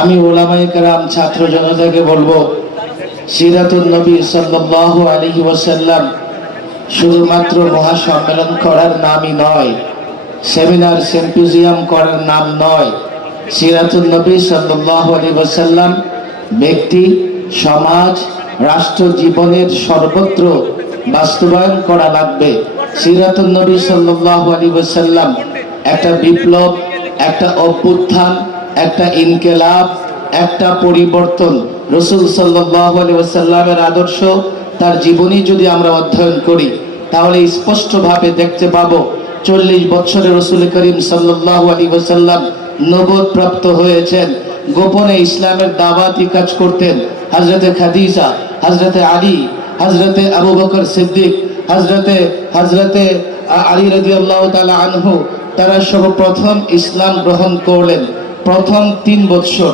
আমি উলামায়ে কেরাম ছাত্র জনতাকে বলবো, সিরাতুন নবী সাল্লাল্লাহু আলাইহি ওয়াসাল্লাম শুধুমাত্র মহাসম্মেলন করার নামই নয়, সেমিনার সিম্পোজিয়াম করার নাম নয়। সিরাতুন নবী সাল্লাল্লাহু আলাইহি ওয়াসাল্লাম ব্যক্তি, সমাজ, রাষ্ট্র জীবনের সর্বত্র বাস্তবায়ন করা লাগবে। সিরাতুন নবী সাল্লাল্লাহু আলাইহি ওয়াসাল্লাম একটা বিপ্লব, একটা অভ্যুত্থান, একটা ইনকিলাব, একটা পরিবর্তন। রাসূল সাল্লাল্লাহু আলাইহি ওয়াসাল্লামের আদর্শ, তার জীবনী যদি আমরা অধ্যয়ন করি তাহলে স্পষ্টভাবে দেখতে পাবো 40 বছরে রাসূল করিম সাল্লাল্লাহু আলাইহি ওয়াসাল্লাম নবুয়ত প্রাপ্ত হয়েছেন। গোপনে ইসলামের দাওয়াতি কাজ করতেন হযরতে খাদিজা, হযরতে আলী, হযরতে আবু বকর সিদ্দিক, হযরতে আলী রাদিয়াল্লাহু তাআলা আনহু, তারা সর্বপ্রথম ইসলাম গ্রহণ করলেন। প্রথম 3 বছর,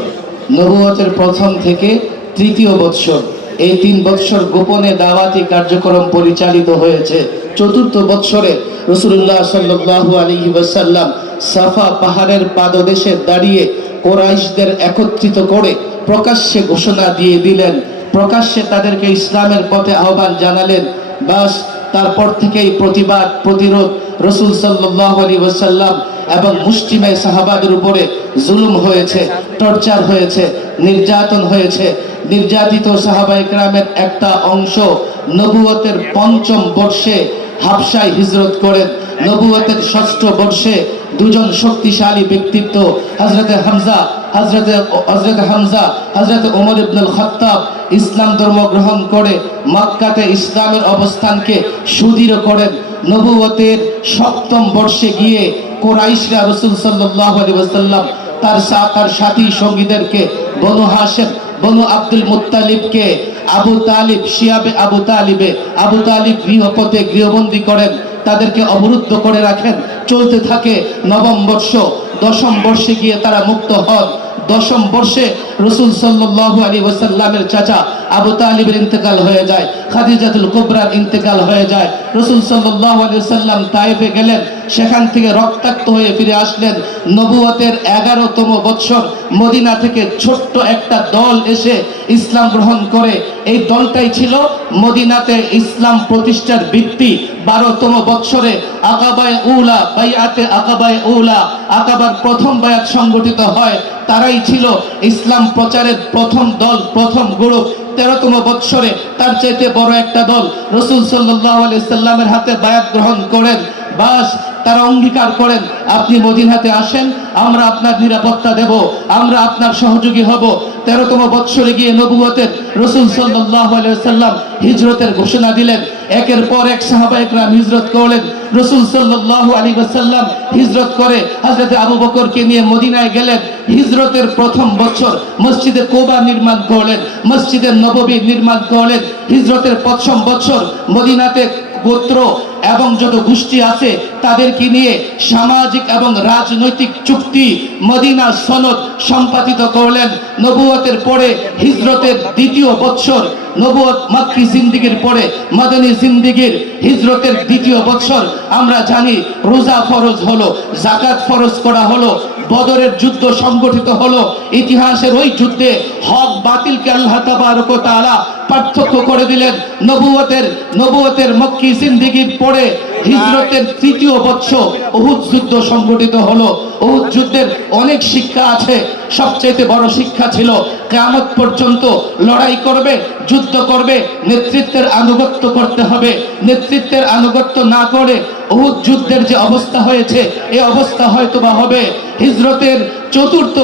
নবুয়তের প্রথম থেকে 3য় বছর, এই 3 বছর গোপনে দাওয়াতি কার্যক্রম পরিচালিত হয়েছে। 4র্থ বছরে রাসূলুল্লাহ সাল্লাল্লাহু আলাইহি ওয়াসাল্লাম সাফা পাহাড়ের পাদদেশে দাঁড়িয়ে কুরাইশদের একত্রিত করে প্রকাশ্যে ঘোষণা দিয়ে দিলেন, প্রকাশ্যে তাদেরকে ইসলামের পথে আহ্বান জানালেন। বাস তারপর থেকেই প্রতিবাদ, প্রতিরোধ, রাসূল সাল্লাল্লাহু আলাইহি ওয়াসাল্লাম এবং মুসলিম সাহাবাদের উপরে জুলুম হয়েছে, টর্চার হয়েছে, নির্যাতন হয়েছে। নির্যাতিত সাহাবায়ে কেরামের একটা অংশ নবুয়তের 5ম বর্ষে হাবশায় হিজরত করেন। নবুয়তের 6ষ্ঠ বর্ষে 2 জন শক্তিশালী ব্যক্তিত্ব, হযরতে হামজা, হযরতে ওমর ইবনুল খাত্তাব ইসলাম ধর্ম গ্রহণ করে মক্কাতে ইসলামের অবস্থানকে সুদৃঢ় করেন। নবুয়তের 7ম বর্ষে গিয়ে কুরাইশরা রাসূল সাল্লাল্লাহু আলাইহি ওয়াসাল্লাম তার সাথী সঙ্গীদেরকে, বনু হাশিম, বনু আব্দুল মুত্তালিবকে আবু তালিব গৃহপথে গৃহবন্দী করেন, তাদেরকে অবরুদ্ধ করে রাখেন। চলতে থাকে 9ম বর্ষ। 10ম বর্ষে গিয়ে তারা মুক্ত হন। 10ম বর্ষে রাসূল সাল্লাল্লাহু আলাইহি ওয়াসাল্লামের চাচা আবু তালিবের ইন্তেকাল হয়ে যায়, খাদিজাতুল কুবরার ইন্তেকাল হয়ে যায়। রাসূল সাল্লাল্লাহু আলাইহি ওয়াসাল্লাম তায়েফে গেলেন, সেখান থেকে রক্তাক্ত হয়ে ফিরে আসলেন। নবুয়তের 11তম বছর মদিনা থেকে ছোট্ট একটা দল এসে ইসলাম গ্রহণ করে। এই দলটাই ছিল মদিনাতে ইসলাম প্রতিষ্ঠার ভিত্তি। 12তম বছরে আকাবায়ে উলা, বাইআতে আকাবায়ে উলা, আকাবার প্রথম বায়াত সংগঠিত হয়। তারাই ছিল ইসলাম প্রচারের প্রথম দল, প্রথম গ্রুপ। 13তম বছরে তার চাইতে বড় একটা দল রাসূল সাল্লাল্লাহু আলাইহি সাল্লামের হাতে বায়াত গ্রহণ করেন। বাস তারা অঙ্গীকার করেন, আপনি মদিনাতে আসেন, আমরা আপনার নিরাপত্তা দেব, আমরা আপনার সহযোগী হব। 13তম বছরে গিয়ে নবুয়তের রাসূল সাল্লাল্লাহু আলাইহি ওয়াসাল্লাম হিজরতের ঘোষণা দিলেন। একের পর এক সাহাবায়ে কেরাম হিজরত করলেন। রাসূল সাল্লাল্লাহু আলাইহি ওয়াসাল্লাম হিজরত করে হযরত আবু বকরকে নিয়ে মদিনায় গেলেন। হিজরতের প্রথম বছর মসজিদে কুবা নির্মাণ করলেন, মসজিদে নববী নির্মাণ করলেন। হিজরতের প্রথম বছর মদিনাতে গোত্র এবং যত গোষ্ঠী আছে তাদেরকে নিয়ে সামাজিক এবং রাজনৈতিক চুক্তি, মদিনা সনদ সম্পাদিত করলেন। নবুয়তের পরে হিজরতের 2য় বছর, নবুয়ত মক্কি জিন্দেগির পরে মদনী জিন্দেগির হিজরতের 2য় বছর, আমরা জানি রোজা ফরজ হলো, যাকাত ফরজ করা হলো, বদরের যুদ্ধ সংগঠিত হলো। ইতিহাসের ওই যুদ্ধে হক বাতিলকে আল্লাহ তাবারক ওয়া তাআলা পার্থক্য করে দিলেন। নবুয়তের মক্কি জিন্দেগির পরে হিজরতের 3য় বছর উহুদ যুদ্ধ সংগঠিত হলো। উহুদ যুদ্ধের অনেক শিক্ষা আছে। সবচেয়ে বড় শিক্ষা ছিল কিয়ামত পর্যন্ত লড়াই করবে, যুদ্ধ করবে, নেতৃত্বের আনুগত্য করতে হবে। নেতৃত্বের আনুগত্য না করে উহুদ যুদ্ধের যে অবস্থা হয়েছে, এই অবস্থা হয়তোবা হবে। হিজরতের 4র্থ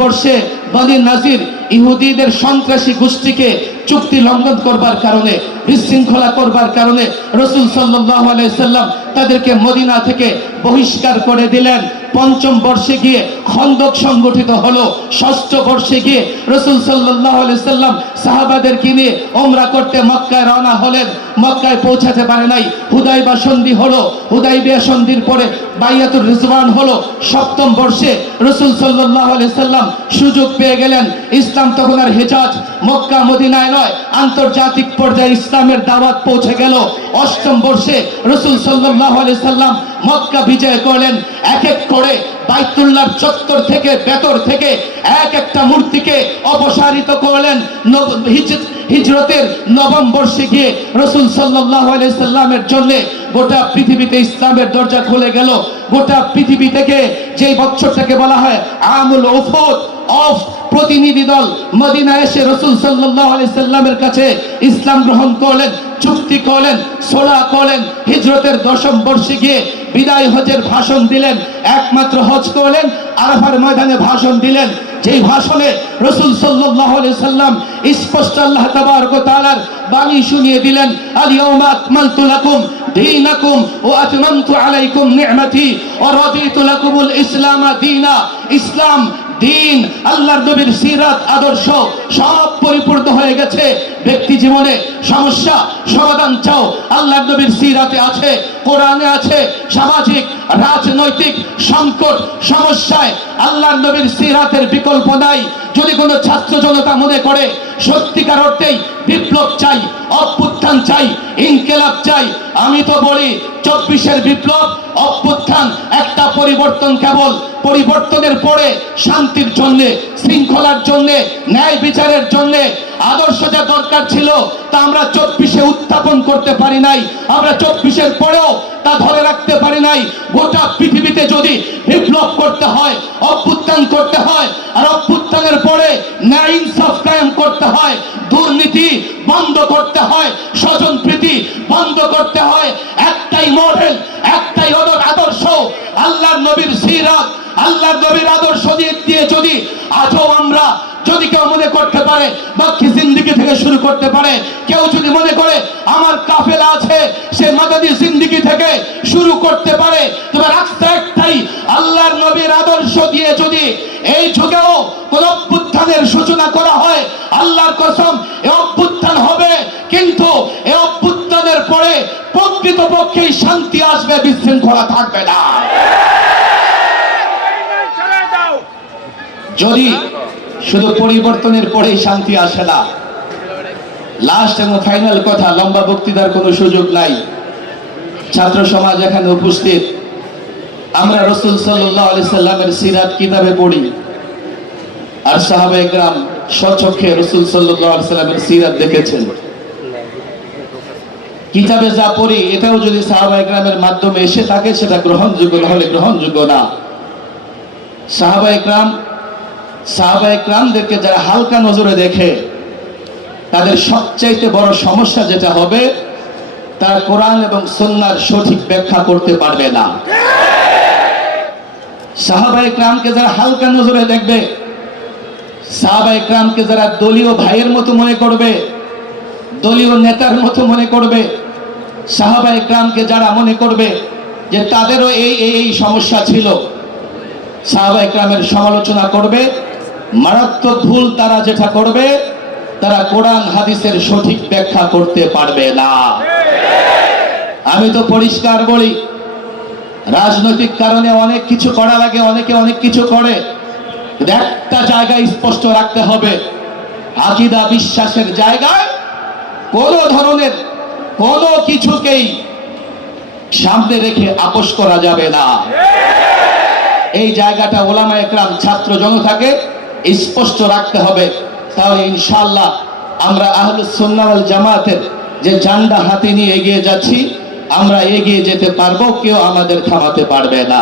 বর্ষে বনী নাজির ইহুদিদের সন্ত্রাসী গোষ্ঠীকে চুক্তি লঙ্ঘন করবার কারণে, বিশৃঙ্খলা করবার কারণে রাসূল সাল্লাল্লাহু আলাইহি সাল্লাম তাদেরকে মদিনা থেকে বহিষ্কার করে দিলেন। 5ম বর্ষে গিয়ে খন্দক সংগঠিত হলো। 6ষ্ঠ বর্ষে গিয়ে রাসূল সাল্লাল্লাহু আলাইহি সাল্লাম সাহাবাদেরকে নিয়ে উমরা করতে মক্কায় রওনা হলেন। মক্কায় পৌঁছাতে পারে নাই, হুদাইবিয়া সন্ধি হলো। হুদাইবিয়া সন্ধির পরে বাইয়াতুর রিজওয়ান হলো। 7ম বর্ষে রাসূল সাল্লাল্লাহু আলাইহি সাল্লাম সুযোগ পেয়ে গেলেন। ইসলাম তখন আর হেজাজ, মক্কা, মদিনায় নয়, আন্তর্জাতিক পর্যায়ে ইসলামের দাওয়াত পৌঁছে গেল। 8ম বর্ষে রাসূল সাল্লাল্লাহু আলাইহি সাল্লাম মক্কা বিজয় করলেন। এক এক করে বাইতুল্লাহর চত্বর থেকে ভেতর থেকে এক একটা মূর্তিকে অপসারিত করলেন। হিজরতের নবম বর্ষে গিয়ে রাসূল সাল্লাল্লাহু আলাইহি সাল্লামের জন্য গোটা পৃথিবীতে ইসলামের দরজা খুলে গেল। গোটা পৃথিবী থেকে যেই বছরটাকে বলা হয় আমুল উফুদ, অফ প্রতিনিধি দল মদিনায় এসে রাসূল সাল্লাল্লাহু আলাইহি সাল্লামের কাছে ইসলাম গ্রহণ করলেন, চুক্তি করলেন, সোলা করলেন। হিজরতের দশম বর্ষে গিয়ে বিদায় হজের ভাষণ দিলেন। একমাত্র হজ করলেন, আরাফার ময়দানে ভাষণ দিলেন। যেই ভাষণে রাসূল সাল্লাল্লাহু আলাইহি সাল্লাম স্পষ্ট আল্লাহ তাবারক ওয়া তাআলার বাণী শুনিয়ে দিলেন, আল ইয়াউমা আকমালতু লাকুম দীনাকুম ওয়া আতমামতু আলাইকুম নি'মাতি ওয়া রাদিতু লাকুমুল ইসলাম দীনা। ইসলাম দিন, আল্লাহর নবীর সিরাত আদর্শ সব পরিপূর্ণ হয়ে গেছে। ব্যক্তি জীবনে সমস্যা সমাধান চাও, আল্লাহর নবীর সিরাতে আছে, কোরআনে আছে। সামাজিক রাজনৈতিক সংকট সমস্যায় আল্লাহর নবীর সিরাতের বিকল্প নাই। যদি কোনো ছাত্র জনতা মনে করে সত্যিকার অর্থেই বিপ্লব চাই, অভ্যুত্থান চাই, ইনকিলাব চাই, আমি তো বলি 24-এর বিপ্লব অভ্যুত্থান একটা পরিবর্তন, কেবল পরিবর্তনের পরে শান্তির জন্য, শৃঙ্খলার জন্য, ন্যায় বিচারের জন্য আদর্শ যা দরকার ছিল তা আমরা 24-এ উত্থাপন করতে পারি নাই। আমরা 24-এর পরেও তা ধরে রাখতে পারি নাই। গোটা পৃথিবীতে যদি বিপ্লব করতে হয়, অভ্যুত্থান করতে হয়, আর অভ্যুত্থানের পরে ন্যায় ইনসাফ কায়েম করতে হয়, দুর্নীতি বন্ধ করতে হয়, স্বজনপ্রীতি বন্ধ করতে হয়, একটাই মডেল, একটাই আদর্শ, আল্লাহর নবীর সিরাত, আল্লাহর নবীর আদর্শ দিয়ে যদি আজও আমরা, যদি কেউ মনে করতে পারে বাকি জিন্দেগি থেকে শুরু করতে পারে, কেউ যদি মনে করে আমার কাফেলা আছে সে মাদানী জিন্দেগি থেকে শুরু করতে পারে, তবে রাস্তা একটাই, আল্লাহর নবীর আদর্শ দিয়ে যদি এই যুগেও কোন অভ্যুত্থানের সূচনা করা হয়, আল্লাহর কসম এই অভ্যুত্থান হবে, কিন্তু এই অভ্যুত্থানের পরে প্রকৃতপক্ষেই শান্তি আসবে, বিশৃঙ্খলা থাকবে না। যদি শুধু পরিবর্তনের পরেই শান্তি আসে না, লাস্ট এবং ফাইনাল কথা, লম্বা বক্তৃতার কোনো সুযোগ নাই। ছাত্র সমাজ এখানে উপস্থিত, আমরা রাসূল সাল্লাল্লাহু আলাইহি সাল্লামের সিরাত কিতাবে পড়ি, আর সাহাবায়ে কেরাম স্বচক্ষে রাসূল সাল্লাল্লাহু আলাইহি সাল্লামের সিরাত দেখেছেন। কিতাবে যা পড়ি এটাও যদি সাহাবায়ে কেরামের মাধ্যমে এসে থাকে সেটা গ্রহণযোগ্য হলে গ্রহণযোগ্য না। সাহাবায়ে কেরামদেরকে যারা হালকা নজরে দেখে তাদের সবচাইতে বড় সমস্যা যেটা হবে, তারা কোরআন এবং সুন্নাহর সঠিক ব্যাখ্যা করতে পারবে না। সাহাবায়ে কেরামকে যারা হালকা নজরে দেখবে, সাহাবায়ে কেরামকে যারা দলীয় ভাইয়ের মতো মনে করবে, দলীয় নেতার মতো মনে করবে, সাহাবায়ে কেরামকে যারা মনে করবে যে তাদেরও এই সমস্যা ছিল, সাহাবায়ে কেরামের সমালোচনা করবে, মারাত্মক ভুল তারা যেটা করবে, তারা কোরআন হাদিসের সঠিক ব্যাখ্যা করতে পারবে না। আমি তো পরিষ্কার বলি, রাজনৈতিক কারণে অনেক কিছু করা লাগে, অনেকে অনেক কিছু করে, একটা জায়গায় স্পষ্ট রাখতে হবে, আকীদা বিশ্বাসের জায়গায় কোন ধরনের কোনো কিছুকেই সামনে রেখে আপোষ করা যাবে না। এই জায়গাটা ওলামায়ে কেরাম ছাত্র জনতাকে স্পষ্ট রাখতে হবে, তাহলে ইনশাআল্লাহ আমরা আহলুস সুন্নাহ ওয়াল জামাতের যে ঝান্ডা হাতে নিয়ে এগিয়ে যাচ্ছি, আমরা এগিয়ে যেতে পারবো, কেউ আমাদের থামাতে পারবে না।